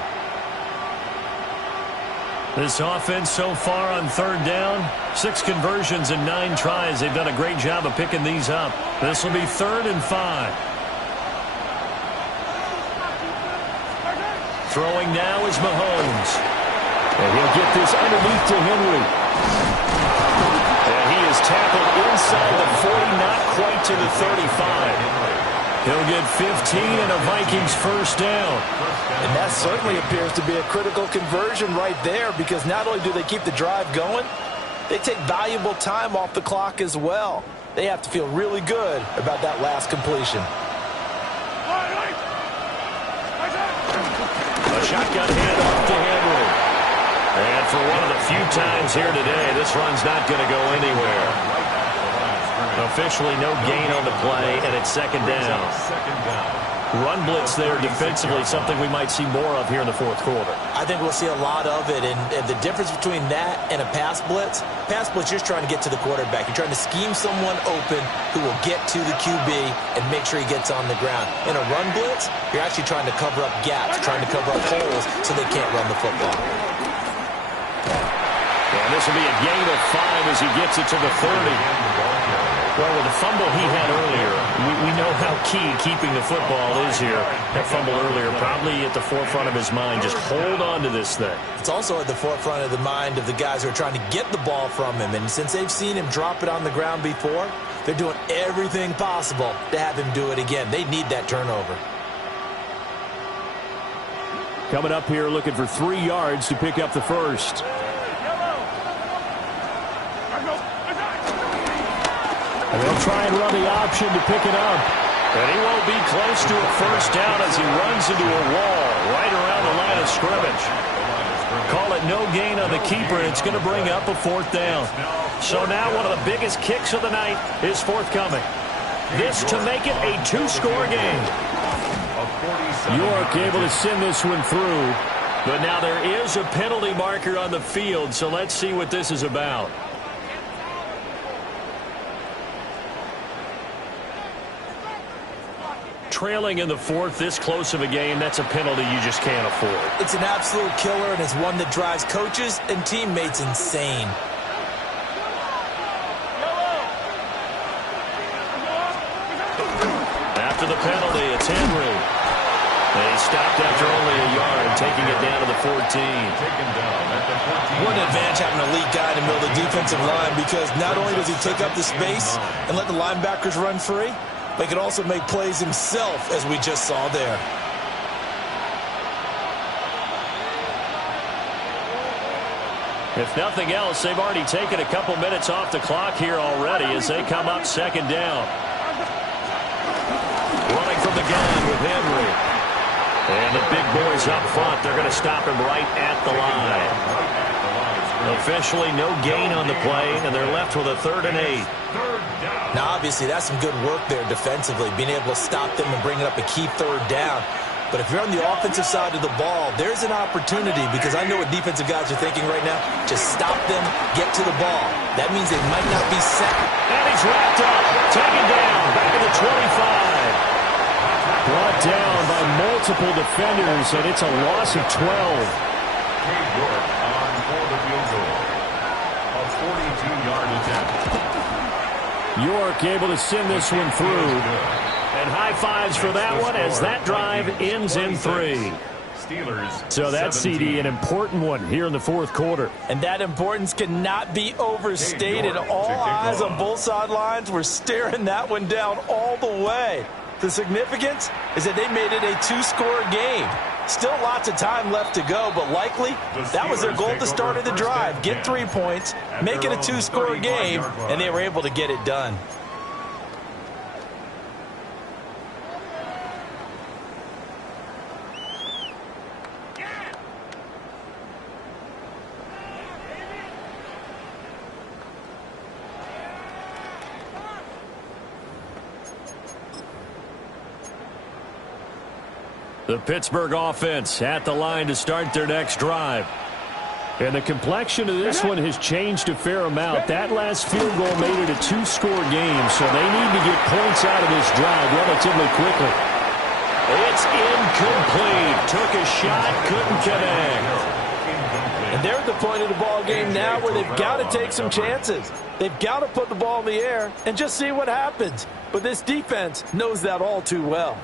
This offense so far on third down, 6 conversions and 9 tries. They've done a great job of picking these up. This will be 3rd and 5. Throwing now is Mahomes. And he'll get this underneath to Henry. And he is tackled inside the 40, not quite to the 35. He'll get 15 and a Vikings first down. And that certainly appears to be a critical conversion right there because not only do they keep the drive going, they take valuable time off the clock as well. They have to feel really good about that last completion. A shotgun handoff to Henry. And for one of the few times here today, this run's not going to go anywhere. Officially no gain on the play, and it's 2nd down. Run blitz there defensively, something we might see more of here in the 4th quarter. I think we'll see a lot of it, and the difference between that and a pass blitz, you're just trying to get to the quarterback. You're trying to scheme someone open who will get to the QB and make sure he gets on the ground. In a run blitz, you're actually trying to cover up gaps, trying to cover up holes so they can't run the football. And this will be a gain of 5 as he gets it to the 30. Well, with the fumble he had earlier, we know how key keeping the football is here. That fumble earlier probably at the forefront of his mind. Just hold on to this thing. It's also at the forefront of the mind of the guys who are trying to get the ball from him. And since they've seen him drop it on the ground before, they're doing everything possible to have him do it again. They need that turnover. Coming up here looking for 3 yards to pick up the first. And they'll try and run the option to pick it up. And he won't be close to a first down as he runs into a wall right around the line of scrimmage. Call it no gain on the keeper, and it's going to bring up a 4th down. So now one of the biggest kicks of the night is forthcoming. This to make it a 2-score game. York able to send this one through. But now there is a penalty marker on the field, so let's see what this is about. Trailing in the 4th, this close of a game, that's a penalty you just can't afford. It's an absolute killer, and it's one that drives coaches and teammates insane. After the penalty, it's Henry. And he stopped after only a yard, taking it down to the 14. What an advantage having an elite guy in the middle of the defensive line because not only does he take up the space and let the linebackers run free, but he can also make plays himself, as we just saw there. If nothing else, they've already taken a couple minutes off the clock here already as they come up 2nd down. Running from the gun with Henry. And the big boys up front, they're going to stop him right at the line. Officially no gain on the play, and they're left with a 3rd and 8. Now, obviously, that's some good work there defensively, being able to stop them and bring it up a key 3rd down. But if you're on the offensive side of the ball, there's an opportunity because I know what defensive guys are thinking right now. Just stop them, get to the ball. That means they might not be set. And he's wrapped up, taken down, back at the 25. Brought down by multiple defenders, and it's a loss of 12. York on for the field goal. A 42-yard attempt. York able to send this one through. And high fives for that one as that drive ends in 3. So that CD, an important one here in the 4th quarter. And that importance cannot be overstated. All eyes on both sidelines were staring that one down all the way. The significance is that they made it a 2-score game. Still lots of time left to go, but likely that was their goal at the start of the drive. Get 3 points, make it a 2-score game, and they were able to get it done. The Pittsburgh offense at the line to start their next drive. And the complexion of this one has changed a fair amount. That last field goal made it a two-score game, so they need to get points out of this drive relatively quickly. It's incomplete. Took a shot, couldn't connect. And they're at the point of the ball game now where they've got to take some chances. They've got to put the ball in the air and just see what happens. But this defense knows that all too well.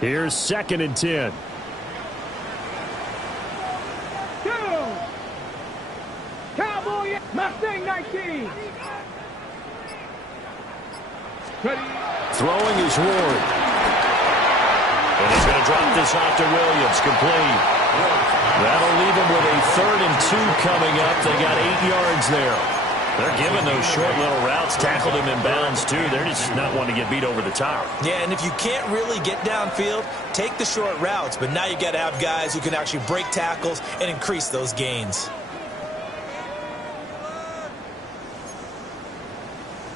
Here's 2nd and 10. Cowboy Mustang 19. Throwing is Ward. And he's going to drop this off to Williams. Complete. That'll leave him with a 3rd and 2 coming up. They got 8 yards there. They're giving those short little routes. Tackled him in bounds, too. They're just not wanting to get beat over the top. Yeah, and if you can't really get downfield, take the short routes. But now you got to have guys who can actually break tackles and increase those gains.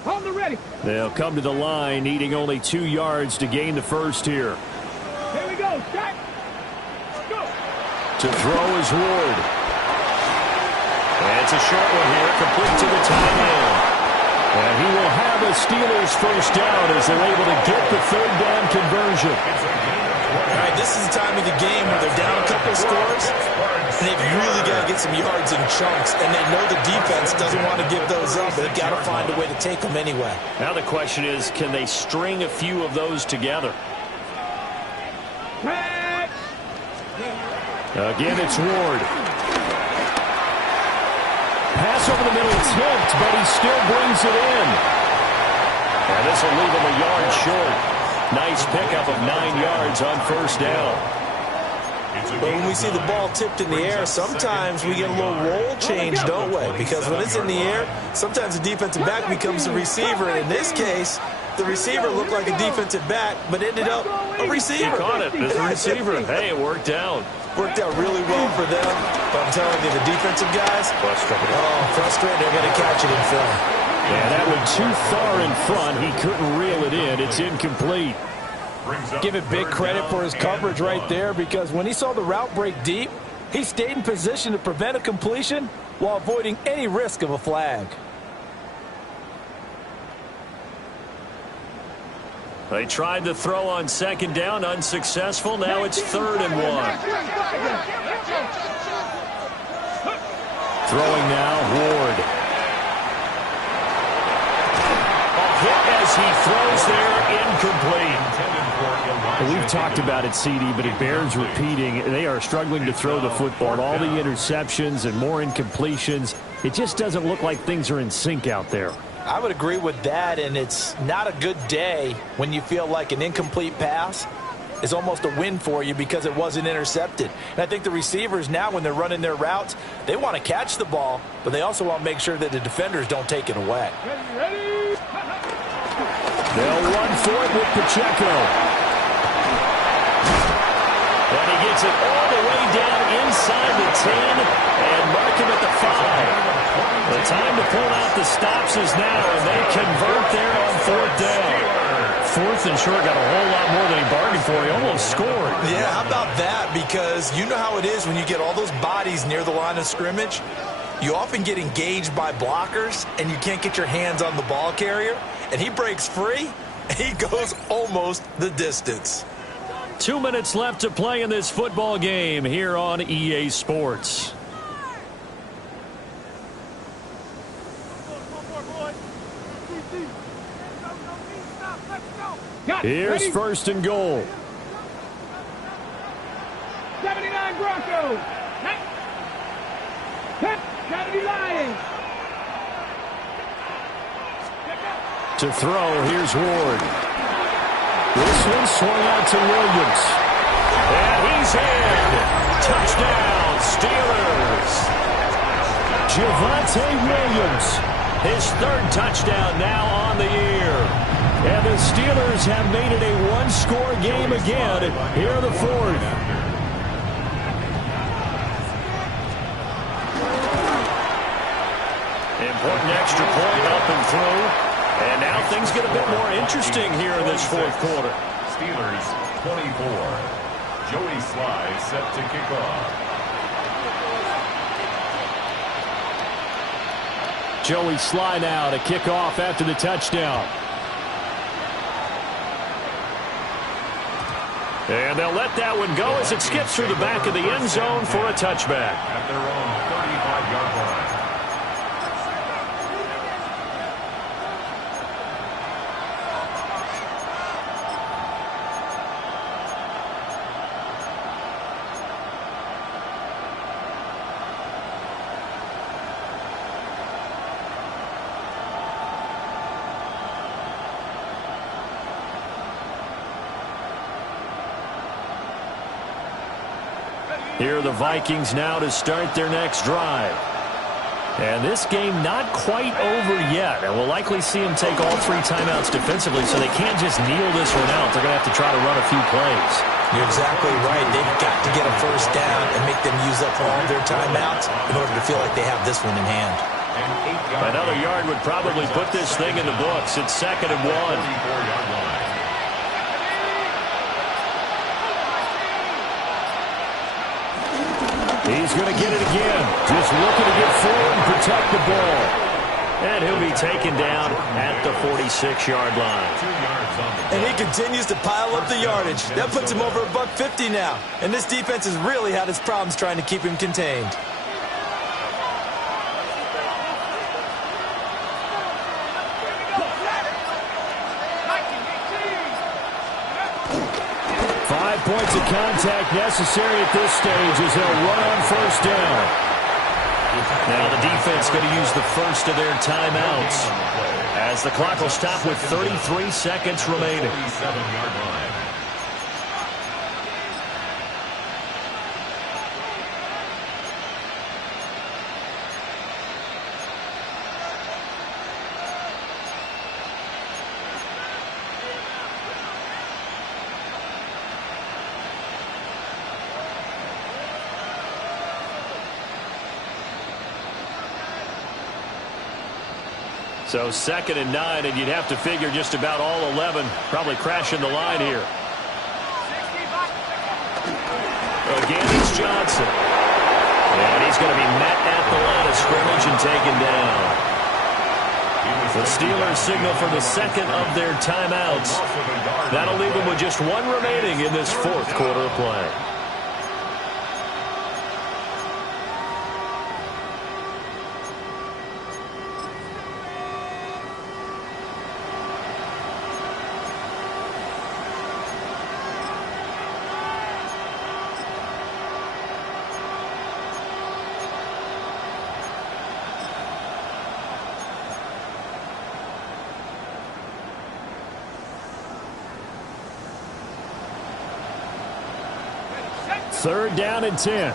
On the ready. They'll come to the line, needing only 2 yards to gain the first here. Here we go. Shot. Go. To throw is Ward. And it's a short one here, complete to the tight end. And he will have a Steelers first down as they're able to get the 3rd down conversion. All right, this is the time of the game where they're down a couple of scores, and they've really got to get some yards in chunks, and they know the defense doesn't want to give those up, but they've got to find a way to take them anyway. Now the question is, can they string a few of those together? Again, it's Ward. Pass over the middle attempt, but he still brings it in. And this will leave him a yard short. Nice pickup of 9 yards on first down. But when we see the ball tipped in the air, sometimes we get a little roll change, don't we? Because when it's in the air, sometimes the defensive back becomes the receiver. And in this case, the receiver looked like a defensive back, but ended up a receiver. He caught it as a receiver. Hey, it worked out. Worked out really well for them. But I'm telling you, the defensive guys, frustrated. They're going to catch it in front. Yeah, that went too far in front. He couldn't reel it in. It's incomplete. Give it big credit for his coverage right there, because when he saw the route break deep, he stayed in position to prevent a completion while avoiding any risk of a flag. They tried to throw on 2nd down, unsuccessful. Now it's 3rd and 1. Throwing now, Ward. A hit as he throws there, incomplete. We've talked about it, CD, but it bears repeating. They are struggling to throw the football. All the interceptions and more incompletions. It just doesn't look like things are in sync out there. I would agree with that, and it's not a good day when you feel like an incomplete pass is almost a win for you because it wasn't intercepted. And I think the receivers now, when they're running their routes, they want to catch the ball, but they also want to make sure that the defenders don't take it away. Ready. They'll run for it with Pacheco. And he gets it all the way down inside the 10 and mark him at the 5. The time to pull out the stops is now, and they convert there on 4th down. 4th and short, got a whole lot more than he bargained for. He almost scored. Yeah, how about that? Because you know how it is when you get all those bodies near the line of scrimmage. You often get engaged by blockers, and you can't get your hands on the ball carrier. And he breaks free, and he goes almost the distance. 2 minutes left to play in this football game here on EA Sports. Here's 1st and goal. 79 Broncos. Gotta be lying. To throw, here's Ward. This one swung out to Williams. And he's in. Touchdown, Steelers. Javonte Williams, his 3rd touchdown now on the year. And the Steelers have made it a one-score game again here in the fourth. Important extra point up and through. And now things get a bit more interesting here in this fourth quarter. Steelers 24. Joey Sly set to kick off. Joey Sly now to kick off after the touchdown. And they'll let that one go as it skips through the back of the end zone for a touchback. At their own 35-yard line. Here are the Vikings now to start their next drive. And this game not quite over yet. And we'll likely see them take all 3 timeouts defensively, so they can't just kneel this one out. They're going to have to try to run a few plays. You're exactly right. They've got to get a first down and make them use up all their timeouts in order to feel like they have this one in hand. Another yard would probably put this thing in the books. It's 2nd and 1. He's going to get it again. Just looking to get forward and protect the ball. And he'll be taken down at the 46-yard line. And he continues to pile up the yardage. That puts him over $150 now. And this defense has really had its problems trying to keep him contained. Points of contact necessary at this stage as they'll run on first down. Now the defense going to use the first of their timeouts as the clock will stop with 33 seconds remaining. 37-yard line. So 2nd and 9, and you'd have to figure just about all 11 probably crashing the line here. Again, it's Johnson. And he's going to be met at the line of scrimmage and taken down. The Steelers signal for the 2nd of their timeouts. That'll leave them with just 1 remaining in this fourth quarter of play. Third down and 10. Let's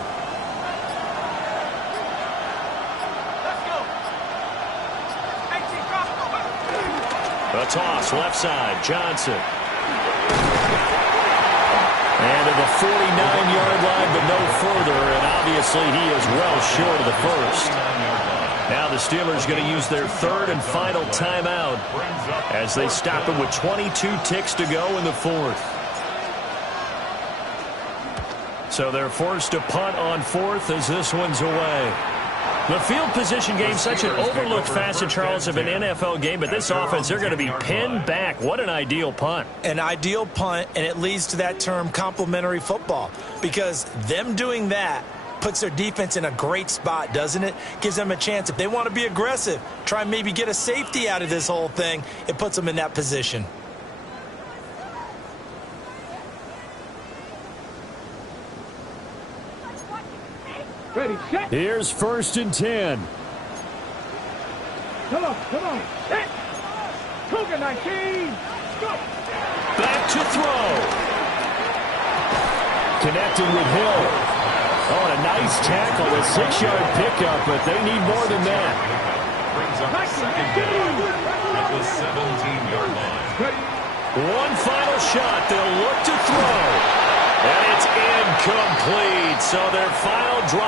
go. A toss left side. Johnson. And to the 49-yard line, but no further. And obviously he is well short of the first. Now the Steelers going to use their 3rd and final timeout as they stop it with 22 ticks to go in the fourth. So they're forced to punt on 4th as this one's away. The field position game, such an overlooked facet, Charles, of an NFL game, but this offense, they're going to be pinned back. What an ideal punt. An ideal punt, and it leads to that term complementary football, because them doing that puts their defense in a great spot, doesn't it? Gives them a chance. If they want to be aggressive, try and maybe get a safety out of this whole thing, it puts them in that position. Ready, set. Here's 1st and 10. Come on. Set. Cougar 19. Go. Back to throw. Connecting with Hill. Oh, and a nice tackle, a 6-yard pickup, but they need more than that. Brings up 2nd down at the 17-yard line. One final shot. They'll look to throw. And it's incomplete. So their final drive.